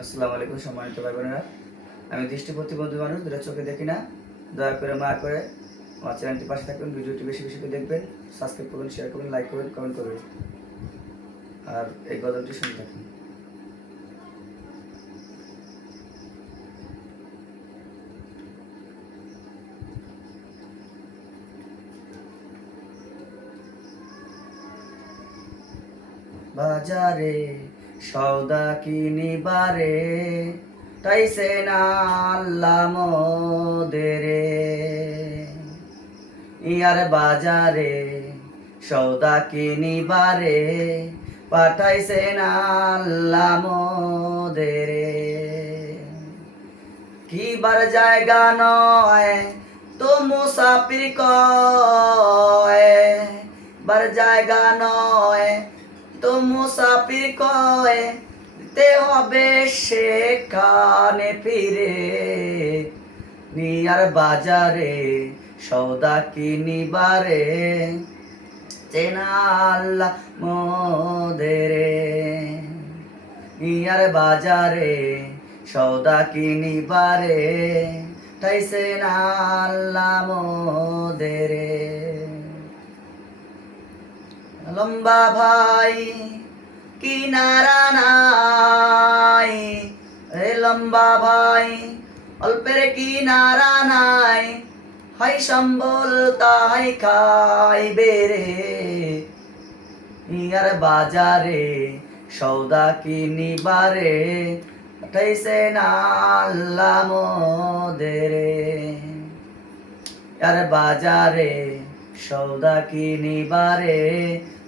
আসসালামু আলাইকুম সম্মানিত ভাই বোনেরা। আমি দৃষ্টি প্রতিবন্ধী মানুষ, দুটো চোখে দেখি না। দয়া করে মায়া করে আমার চ্যানেলটির পাশে থাকবেন, ভিডিওটি বেশি বেশি করে দেখবেন, সাবস্ক্রাইব করবেন, শেয়ার করবেন, লাইক করবেন, কমেন্ট করবেন। আর এই গজলটি শুনে থাকুন। বাজারে সওদা কিনিবারে তাইছে না আল্লাহ মোদেরে। ইয়ার বাজারে সওদা কিনিবারে পাঠাইছে না আল্লাহ মোদেরে। কিবার জায়গা নয় তো মুসাফির কয়, বার জায়গা নয় তো মুসাফির কয়, দিতে হবে সেখানে ফিরে। নিয়ার বাজারে সওদা কিনিবারে চেনা আল্লাহ মোদেরে। নিয়ার বাজারে সওদা কিনিবারে ঠাইছে না আল্লাহ মোদেরে। লম্বা ভাই কিনারা নাই, লম্বা ভাই অল্পের কিনারা নাই, হাই সম্বল তাই খাইবে রে। ইয়ার বাজারে সওদা কিনিবারে পাঠাইছে না আল্লাহ মোদেরে। ইয়ার বাজারে সওদা কিনিবারে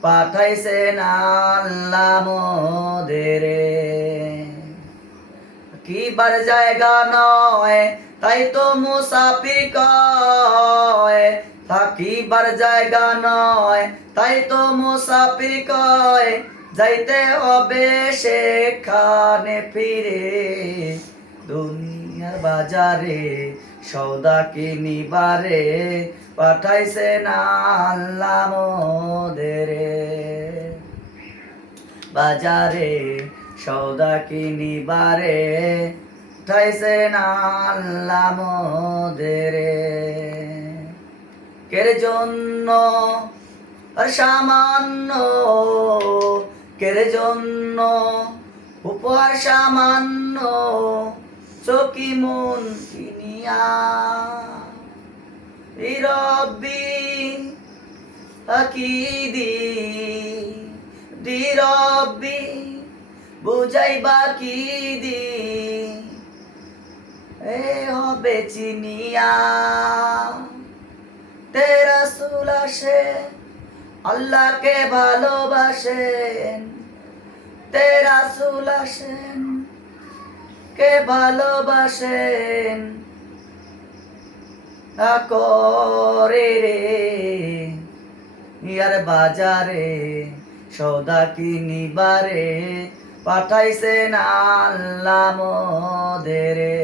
পাঠাইছে না আল্লাহ মোদেরে। কিবার জায়গা নয় তাই তো মুসাফির কয়, থাকিবার জায়গা নয় তাই তো মুসাফির কয়, যাইতে হবে সেখানে ফিরে। দুনিয়ার বাজারে সওদা কিনিবারে পাঠাইছে না আল্লাহ মোদেরে। বাজারে সওদা কিনিবারে ঠাইছে না আল্লাহ মোদেরে। কের জন্য আর সামান্য, কের জন্য উপহার সামান্য, চকি মন কিনিয়া রব্বি আকিদি দি রব্বি বুঝাইবা কি দি এ হবে চিনিয়া। তে রাসূল আসে আল্লাহকে ভালোবাসেন, তে রাসূল আসেন কে ভালোবাসেন করে রে। ইয়ার বাজারে সওদা কিনিবারে পাঠাইছে না আল্লাহ মোদেরে।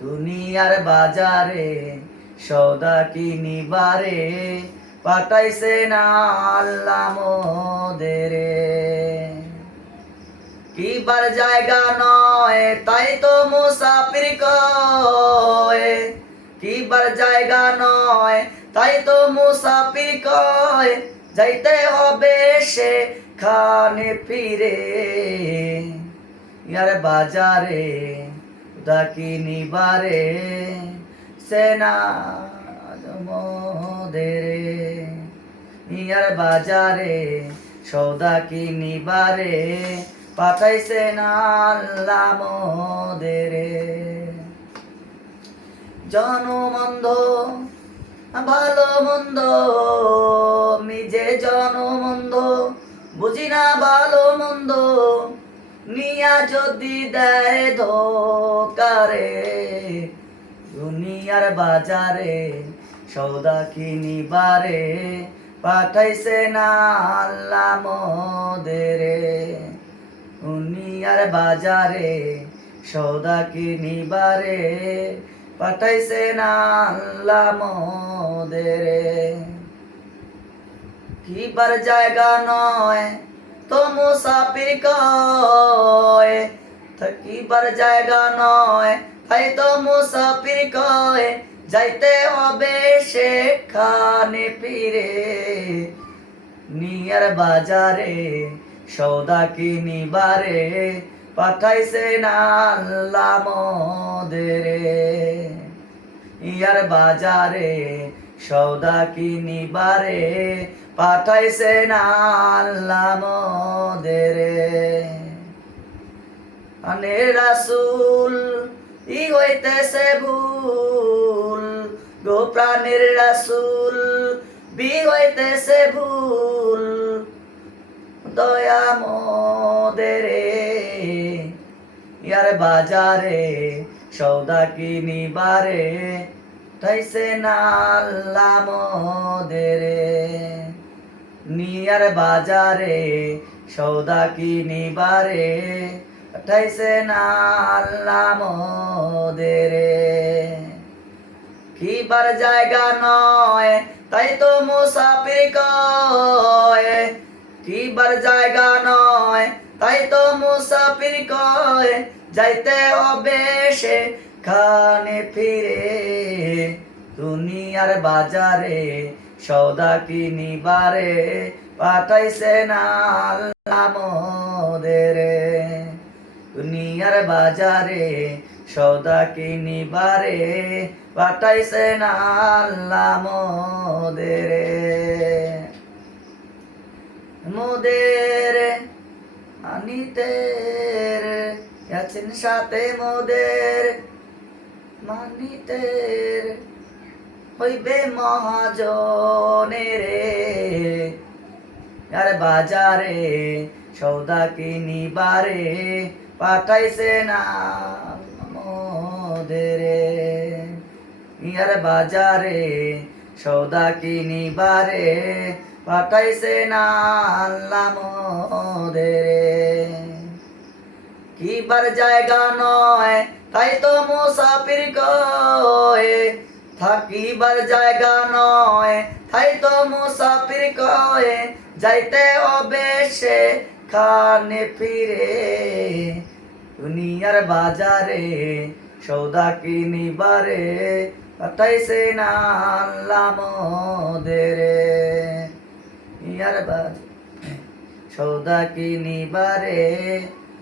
দুনিয়ার বাজারে সওদা কিনিবারে পাঠাইছে না আল্লাহ মোদেরে। কিবার জায়গা নয় তাই তো মুসাফির কয়, কিবার জায়গা নয় তাই তো মুসাফির কয়, যাইতে হবে সেখানে ফিরে। ইয়ার বাজারে সওদা কিনিবারে সেনা মোদেরে। ইয়ার বাজারে সওদা কিনিবারে পাঠাইছে না আল্লাহ মোদেরে। জনমন্দ ভালো মন্দ আমি যে জনমন্দ বুঝি না ভালো মন্দ, নিয়া যদি দেয় ধোকারে। দুনিয়ার বাজারে সওদা কিনিবারে পাঠাইছে না আল্লাহ মোদেরে। দুনিয়ার বাজারে সওদা কিনিবারে পাঠাইছে না আল্লাহ মোদেরে। কিবার জায়গা নয় তো মুসাফির কয়, থাকিবার জায়গা নয় তাই তো মুসাফির কয় যাইতে হবে সেখানে ফিরে নিয়ার বাজারে সৌদা কিনিবারে পাঠাইছে আল্লাহ মোদেরে ইয়ার বাজারে সৌদা কিনিবারে পাঠাইছে আল্লাহ মোদেরে আনে রাসূল ই হইতেছে ভুল গো প্রাণের রাসূল বি হইতেছে ভুল দয়া মোদেরে ইয়ার বাজারে সৌদা কিনিবারে ঠাইছে আল্লাহ মোদেরে নিয়ার বাজারে সৌদা কিনিবারে ঠাইছে আল্লাহ মোদেরে কিবার জায়গা নয় তাই তো মুসাফির কয় কিবার জায়গা নয় তাই তো মুসাফির কয় যাইতে হবে সেখানে ফিরে দুনিয়ার বাজারে সৌদা কিনিবারে পাঠাইছে আল্লাহ মোদেরে দুনিয়ার বাজারে সৌদা কিনিবারে পাঠাইছে আল্লাহ মোদেরে মোদের মানিতের আছেন সাথে মোদের মানিতের হইবে মহাজনেরে আর বাজারে সৌদা কিনিবারে পাঠাইছে মোদেরে ইয়ার বাজারে সৌদা কিনিবারে পাঠাইছে আল্লাহ মোদেরে কিবার জায়গা নয় তাই তো মুসাফির কয় থাকিবার জায়গা নয় তাই তো মুসাফির কয় যাইতে হবে সেখানে ফিরে দুনিয়ার বাজারে সৌদা কিনিবারে পাঠাইছে আল্লাহ মোদেরে ইয়ার বাজারে সৌদা কিনিবারে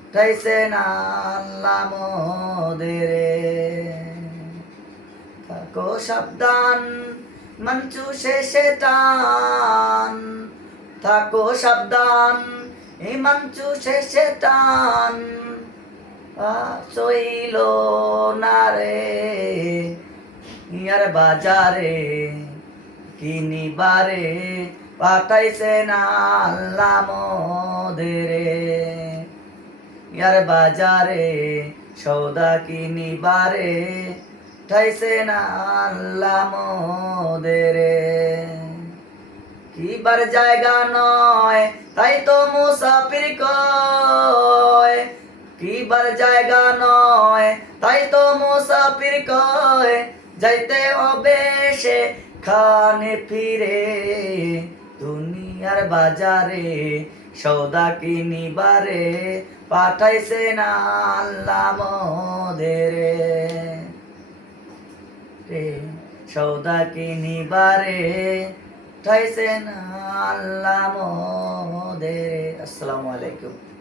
পাঠাইছে আল্লাহ মোদেরে থাকো সাবধান মঞ্চু শেষে টান থাকো সাবধান এই মঞ্চু শেষে টান চইল না রে ইয়ার বাজারে কিনিবারে পাঠাইছে আল্লাহ মোদেরে ইয়ার বাজারে সৌদা কিনিবারে ঠাইছে আল্লাহ মোদেরে কিবার জায়গা নয় তাই তো মুসাফির কয় কিবার জায়গা নয় তাই তো মুসাফির কয় যাইতে হবে সেখানে ফিরে দুনিয়ার বাজারে সৌদা কিনিবারে পাঠাইছে আল্লাহ মোদেরে সৌদা কিনিবারে পাঠাইছে আল্লাহ মোদেরে। আসসালামু আলাইকুম।